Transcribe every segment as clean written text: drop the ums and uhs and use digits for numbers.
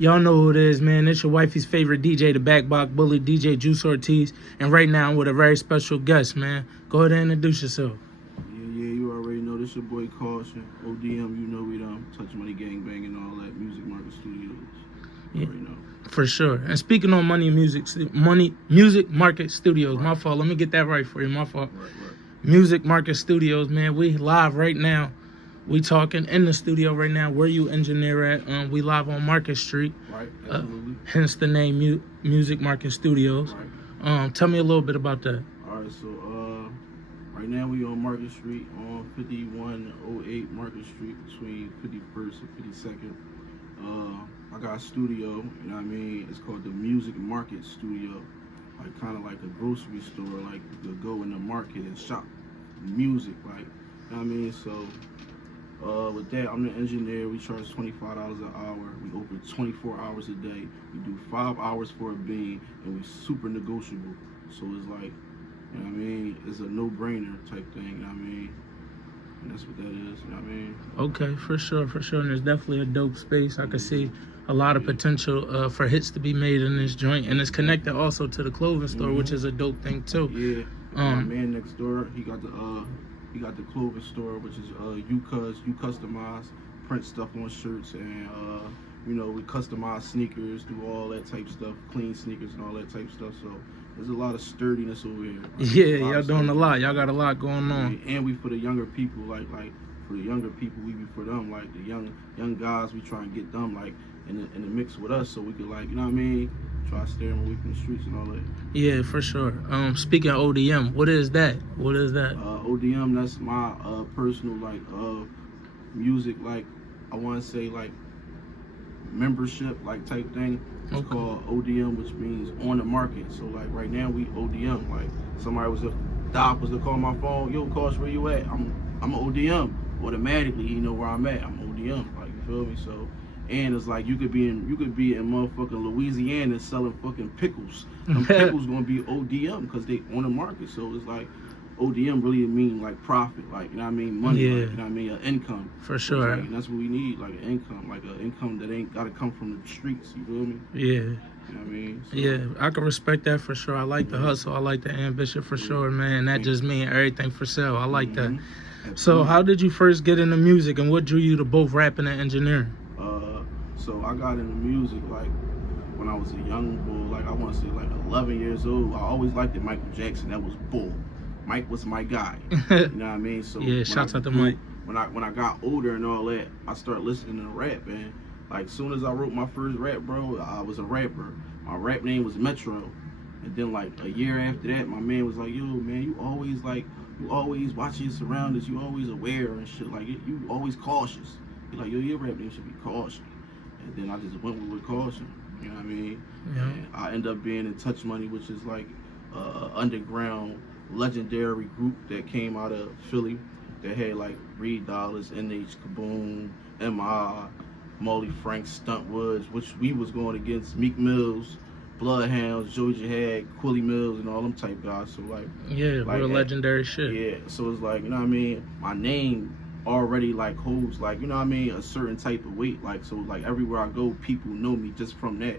Y'all know who it is, man. It's your wifey's favorite DJ, the Backblock Bully, DJ Juice Ortiz. And right now, I'm with a very special guest, man. Go ahead and introduce yourself. Yeah, you already know this your boy Caution. ODM, you know we done Touch Money Gang Bang and all that. Music Market Studios. You already know. For sure. And speaking on Music Market Studios, right. My fault. Let me get that right for you. My fault. Right. Music Market Studios, man. We live right now. We talking in the studio right now. Where you engineer at? We live on Market Street. Right. Absolutely. Hence the name Music Market Studios. Right. Tell me a little bit about that. All right. So right now we on Market Street on 5108 Market Street between 51st and 52nd. I got a studio, you know what I mean? It's called the Music Market Studio. Like kind of like a grocery store, like you could go in the market and shop music, like, you know what I mean? So with that, I'm the engineer. We charge $25 an hour. We open 24 hours a day. We do 5 hours for a bean, and we super negotiable. So it's like, you know what I mean? It's a no-brainer type thing, you know what I mean? And that's what that is, you know what I mean? Okay, for sure. And there's definitely a dope space. I could see a lot of potential for hits to be made in this joint, and it's connected also to the clothing store, which is a dope thing too. Yeah, my man next door, he got the clothing store, which is you customize, print stuff on shirts, and you know, we customize sneakers, do all that type stuff, clean sneakers and all that type stuff. So there's a lot of sturdiness over here. Yeah, y'all doing a lot. Y'all got a lot going on. And we for the younger people, like for the younger people, we be for them, like the young guys. We try and get them like in the mix with us, so we could, like, you know what I mean, try to steer them away from the streets and all that. Yeah, for sure. Speaking of ODM, what is that? ODM, that's my personal like music, like I want to say like membership like type thing. It's called ODM, which means on the market. So like right now we ODM. Like somebody Doc was to call my phone, yo, Coach, where you at? I'm ODM. Automatically he know where I'm at. I'm ODM. Like, you feel me? So, and it's like you could be in motherfucking Louisiana selling fucking pickles. Them pickles gonna be ODM because they on the market. So it's like ODM really mean like profit, like, you know what I mean, money, yeah. Like, you know what I mean, an income. For sure. Like, and that's what we need, like an income that ain't gotta come from the streets. You feel me? Yeah. You know what I mean? So, yeah, I can respect that for sure. I like the hustle. I like the ambition for sure, man. That just means everything for sale. I like that. Absolutely. So how did you first get into music, and what drew you to both rapping and engineering? So I got into music like when I was a young boy, like I want to say like 11 years old. I always liked it, Michael Jackson. That was bull. Mike was my guy. You know what I mean? So yeah, shouts out to Mike. When I got older and all that, I started listening to rap, and like soon as I wrote my first rap, bro, I was a rapper. My rap name was Metro. And then like a year after that, my man was like, yo, man, you always watching your surroundings, you always aware and shit, like you always cautious. He's like, yo, your rap name should be Caution. And then I just went with Caution. You know what I mean? Yeah. And I end up being in Touch Money, which is like underground legendary group that came out of Philly that had like Reed Dollars, NH Kaboom, M.I., Molly Franks, Stunt Woods, which we was going against Meek Mills, Bloodhounds, Joey Jihad, Quilly Mills, and all them type guys. So like, yeah, like real legendary shit. Yeah, so it's like, you know what I mean, my name already like holds like, you know what I mean, a certain type of weight. Like, so like everywhere I go, people know me just from that.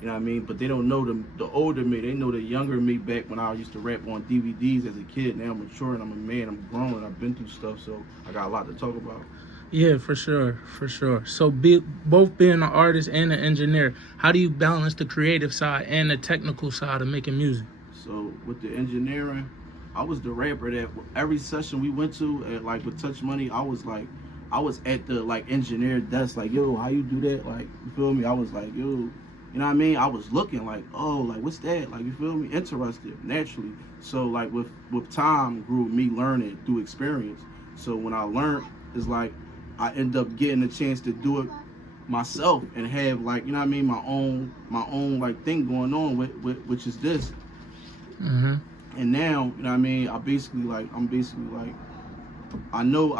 You know what I mean? But they don't know the older me. They know the younger me back when I used to rap on DVDs as a kid. Now I'm mature and I'm a man. I'm grown and I've been through stuff. So I got a lot to talk about. Yeah, for sure. So both being an artist and an engineer, how do you balance the creative side and the technical side of making music? So with the engineering, I was the rapper that every session we went to, like with Touch Money, I was at the like engineer desk, like, yo, how you do that? Like, you feel me? I was like, yo, you know what I mean? I was looking like, oh, like, what's that? Like, you feel me? Interested, naturally. So, like, with time grew me learning through experience. So when I learned, it's like I end up getting a chance to do it myself and have, like, you know what I mean, my own like thing going on with which is this. Mm-hmm. And now, you know what I mean, I'm basically like, I know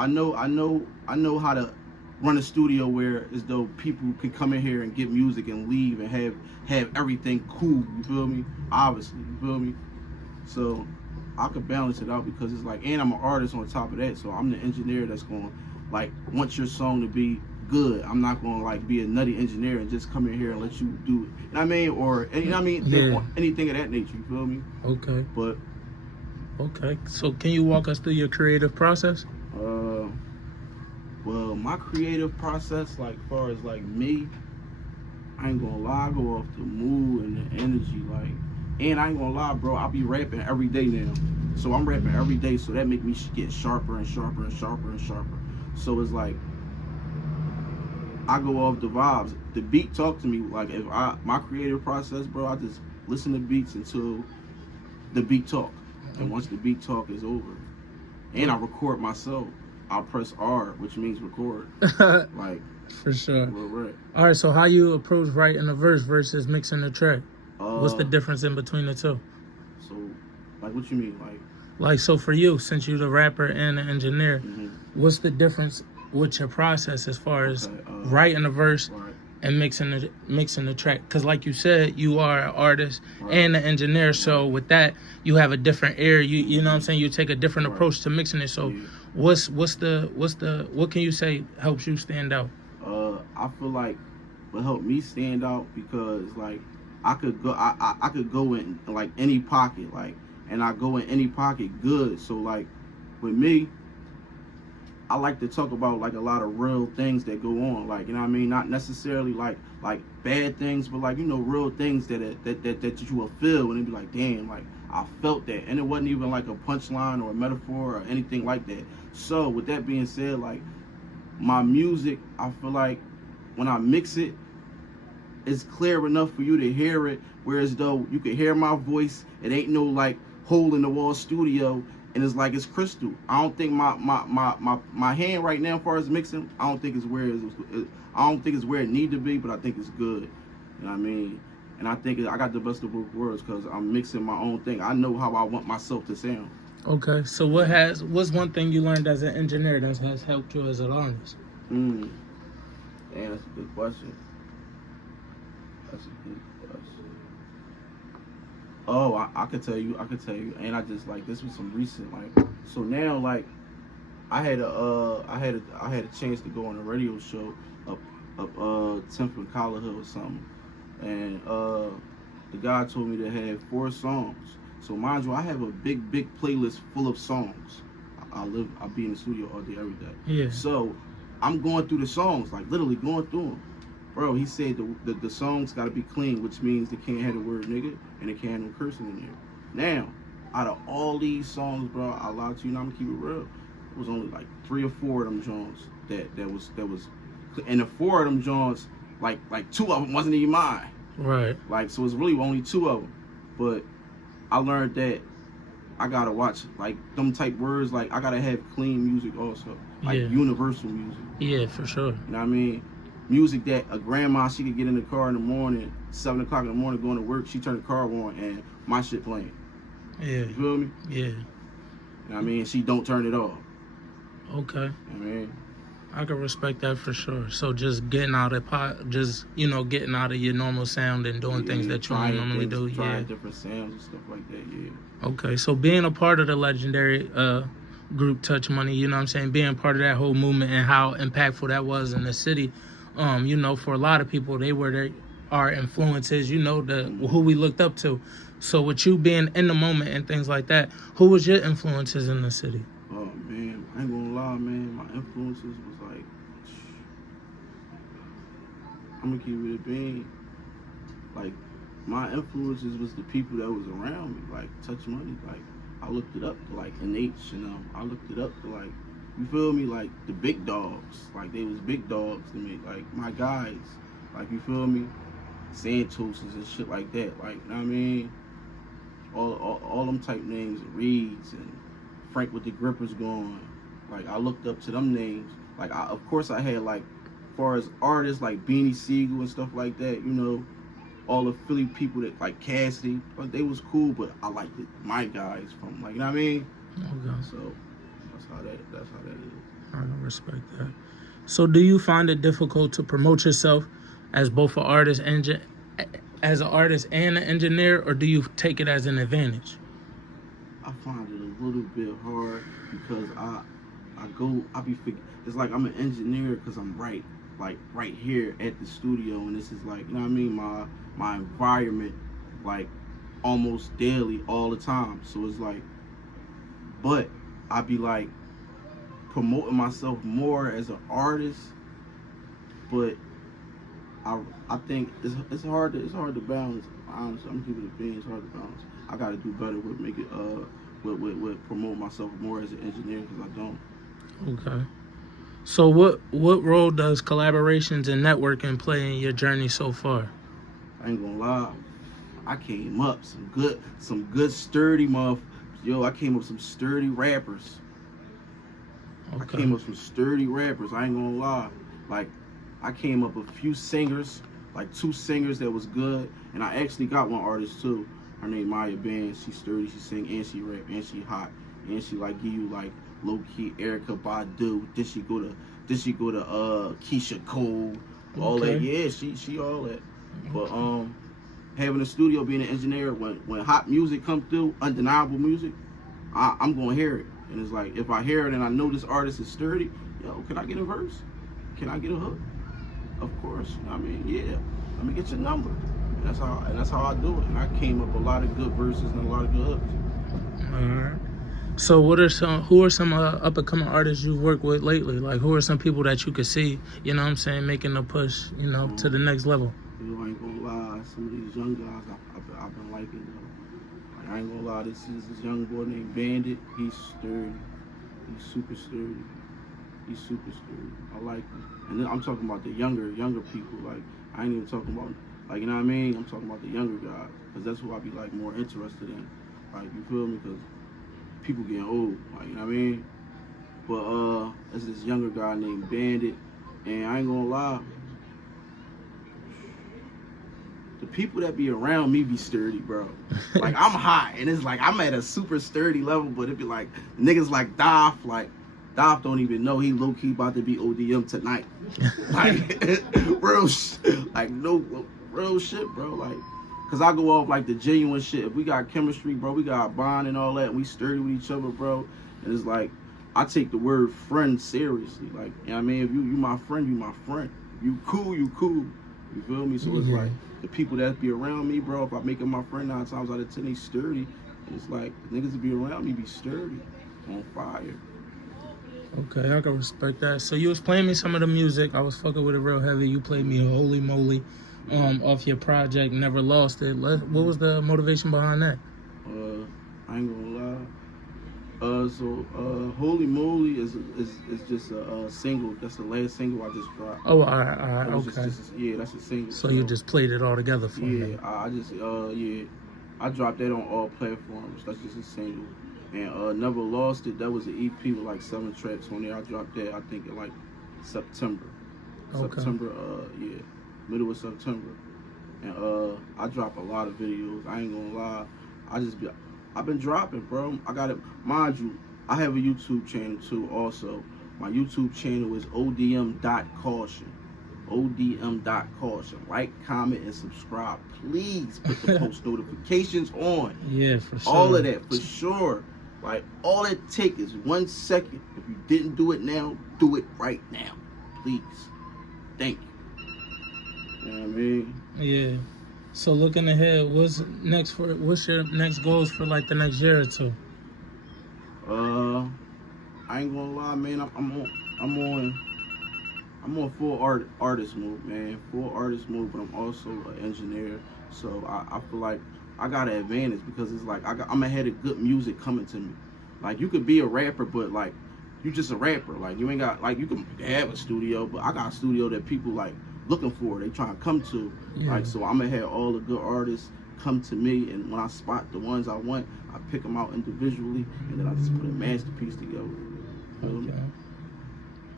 how to run a studio where as though people could come in here and get music and leave and have everything cool, you feel me? Obviously, you feel me? So I could balance it out because it's like, and I'm an artist on top of that, so I'm the engineer that's going, like, want your song to be good. I'm not gonna like be a nutty engineer and just come in here and let you do it. You know what I mean? Or you know what I mean? Yeah. Anything of that nature. You feel me? Okay. But Okay. So can you walk us through your creative process? well, my creative process, like far as like me, I ain't gonna lie, I go off the mood and the energy, like, and I ain't gonna lie, bro, I be rapping every day now. So I'm rapping every day, so that make me get sharper and sharper and sharper and sharper. So it's like I go off the vibes. The beat talk to me. Like if my creative process, bro, I just listen to beats until the beat talk, and once the beat talk is over, and I record myself, I'll press R, which means record. Like For sure. right. All right. So how you approach writing a verse versus mixing the track? What's the difference in between the two? So, like, what you mean, Like, so for you, since you're the rapper and the engineer, mm-hmm. what's the difference with your process as far as Okay, writing a verse right. and mixing the track? Because like you said, you are an artist Right. and an engineer, so with that you have a different ear. You know what I'm saying? You take a different approach to mixing it. So Yeah. what can you say helps you stand out? I feel like what helped me stand out because like I could go in like any pocket, like, and I go in any pocket good. So like with me, I like to talk about like a lot of real things that go on, like, you know what I mean, not necessarily like bad things, but like, you know, real things that you will feel and it be like, damn, like I felt that, and it wasn't even like a punchline or a metaphor or anything like that. So with that being said, like my music, I feel like when I mix it, it's clear enough for you to hear it, whereas though you can hear my voice, it ain't no like hole in the wall studio, and it's like it's crystal. I don't think my hand right now, as far as mixing, I don't think it's where it need to be, but I think it's good. You know what I mean? And I think I got the best of both worlds because I'm mixing my own thing. I know how I want myself to sound. Okay, so what's one thing you learned as an engineer that has helped you as an artist? Damn, that's a good question. Oh, I could tell you, and I just like this was some recent, like, so now like I had a chance to go on a radio show up 10th and Collar Hill or something, and the guy told me to have 4 songs. So mind you, I have a big playlist full of songs. I'll be in the studio all day, every day. Yeah. So I'm going through the songs, like literally going through them. Bro, he said the songs gotta be clean, which means they can't have the word nigga and they can't have no cursing in there. Now, out of all these songs, bro, I lied to you, and I'm gonna keep it real. It was only like 3 or 4 of them joints that was, and the 4 of them joints, like 2 of them wasn't even mine. Right. Like, so it's really only 2 of them. But I learned that I gotta watch like them type words. Like I gotta have clean music also, like universal music. Yeah, for sure. You know what I mean? Music that a grandma, she could get in the car in the morning, 7 o'clock in the morning, going to work. She turned the car on and my shit playing. Yeah. You feel me? Yeah. You know what I mean? She don't turn it off. Okay. You know what I mean? I can respect that for sure. So just getting out of getting out of your normal sound and doing things that you don't normally do. Trying different sounds and stuff like that. Yeah. Okay. So being a part of the legendary group Touch Money, you know what I'm saying, being part of that whole movement and how impactful that was in the city. You know, for a lot of people, our influences. You know, who we looked up to. So with you being in the moment and things like that, who was your influences in the city? Oh man, I ain't gonna lie, man. My influences was like, I'm gonna keep it a bean. Like, my influences was the people that was around me, like Touch Money. Like, I looked it up to like NH, you know. I looked it up to like, you feel me, like the big dogs. Like they was big dogs to me. Like my guys, like, you feel me, Santoses and shit like that. Like, you know what I mean, all them type names, Reeds and Frank with the grippers going. Like I looked up to them names. Like of course I had like, as far as artists like Beanie Siegel and stuff like that, you know, all the Philly people that like Cassidy, like they was cool, but I liked my guys from, like, you know what I mean? Okay. So that's how that is. I don't respect that. So do you find it difficult to promote yourself as both an artist and an engineer, or do you take it as an advantage? I find it a little bit hard because I be it's like I'm an engineer because I'm right. like right here at the studio, and this is like, you know what I mean, my environment, like almost daily, all the time. So it's like, but I be like promoting myself more as an artist, but I think it's hard to balance. Honestly, I'm keeping it being, it's hard to balance. I got to do better with make it with promote myself more as an engineer, because I don't. Okay. So what role does collaborations and networking play in your journey so far? I ain't gonna lie, I came up some good sturdy Yo, I came up some sturdy rappers. Okay. I came up some sturdy rappers. I ain't gonna lie. Like, I came up a few singers, like 2 singers that was good, and I actually got one artist too. Her name Maya Band. She sturdy. She sing and she rap and she hot and she like give you like low key Erykah Badu. Did she go to Keisha Cole? All Okay. that. Yeah, she all that. But having a studio, being an engineer, when hot music come through, undeniable music, I'm gonna hear it. And it's like, if I hear it and I know this artist is sturdy, yo, can I get a verse? Can I get a hook? Of course. I mean, yeah. Let me get your number. And that's how I do it. And I came up a lot of good verses and a lot of good hooks. All right. So who are some up and coming artists you've worked with lately? Like, who are some people that you could see, you know what I'm saying, making the push, you know, to the next level? Yo, I ain't gonna lie, some of these young guys I've been liking, though. Like, I ain't gonna lie, this is this young boy named Bandit. He's sturdy. He's super sturdy. He's super sturdy. I like him. And then I'm talking about the younger people. Like, I ain't even talking about, like, you know what I mean? I'm talking about the younger guys, because that's who I be like more interested in. Like, you feel me? Because people getting old, like, you know what I mean? But there's this younger guy named Bandit, and I ain't gonna lie, the people that be around me be sturdy, bro. Like, I'm hot, and it's like I'm at a super sturdy level, but it be like niggas like Dolph don't even know he low key about to be ODM tonight. Like, real shit, bro. Like, cause I go off like the genuine shit. If we got chemistry, bro, we got bond and all that, and we sturdy with each other, bro. And it's like, I take the word friend seriously. Like, you know what I mean? If you my friend, you my friend. If you cool, you cool. You feel me? So it's like, the people that be around me, bro, if I make it my friend 9 times out of 10, they sturdy. And it's like, the niggas that be around me be sturdy, on fire. Okay, I can respect that. So you was playing me some of the music. I was fucking with it real heavy. You played me Holy Moly off your project, Never Lost It. What was the motivation behind that? I ain't gonna lie. Holy Moly is just a single. That's the last single I just dropped. Oh, all right, okay. Yeah, that's a single. So you just played it all together for me? Yeah, I dropped that on all platforms. That's just a single. And Never Lost It, that was an EP with like 7 tracks on there. I dropped that, I think, in like September. Okay. Middle of September. And I drop a lot of videos. I ain't gonna lie. I've been dropping, bro. I got it. Mind you, I have a YouTube channel too. Also, my YouTube channel is odm.caution. odm.caution. Like, comment, and subscribe. Please put the post notifications on. Yeah, for sure. All of that, for sure. Like, all it takes is 1 second. If you didn't do it now, do it right now. Please. Thank you. You know what I mean? Yeah. So looking ahead, what's your next goals for like the next year or two? I ain't gonna lie, man. I'm on full artist mode, man. Full artist mode, but I'm also an engineer. So I feel like I got an advantage, because it's like I'm ahead of good music coming to me. Like, you could be a rapper, but like, you just a rapper. Like, you ain't got, like, you can have a studio, but I got a studio that people like looking for, they trying to come to. Yeah. Like, so I'm gonna have all the good artists come to me, and when I spot the ones I want, I pick them out individually, and then I just put a masterpiece together. Okay.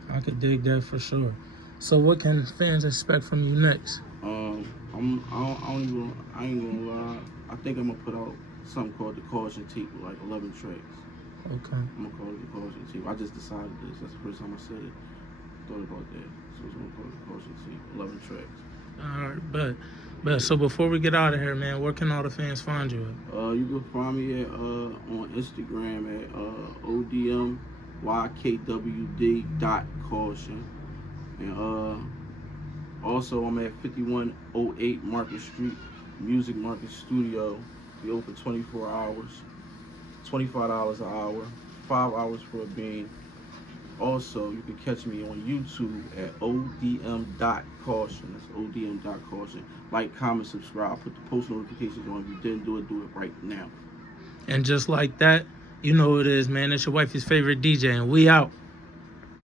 I could dig that for sure. So what can fans expect from you next? I ain't gonna lie. I think I'm gonna put out something called the Caution Tape with like 11 tracks. Okay. I'm gonna call it the Caution Tape. I just decided this. That's the first time I said it. Thought about that. So I'm gonna call it the Caution Tape. 11 tracks. All right, but so before we get out of here, man, where can all the fans find you at? You can find me at on Instagram at odmykwd.caution. And Also, I'm at 5108 Market Street, Music Market Studio. We open 24 hours, $25 an hour, 5 hours for a bean. Also, you can catch me on YouTube at odm.caution. That's odm.caution. Like, comment, subscribe. Put the post notifications on. If you didn't do it right now. And just like that, you know who it is, man. It's your wife's favorite DJ, and we out.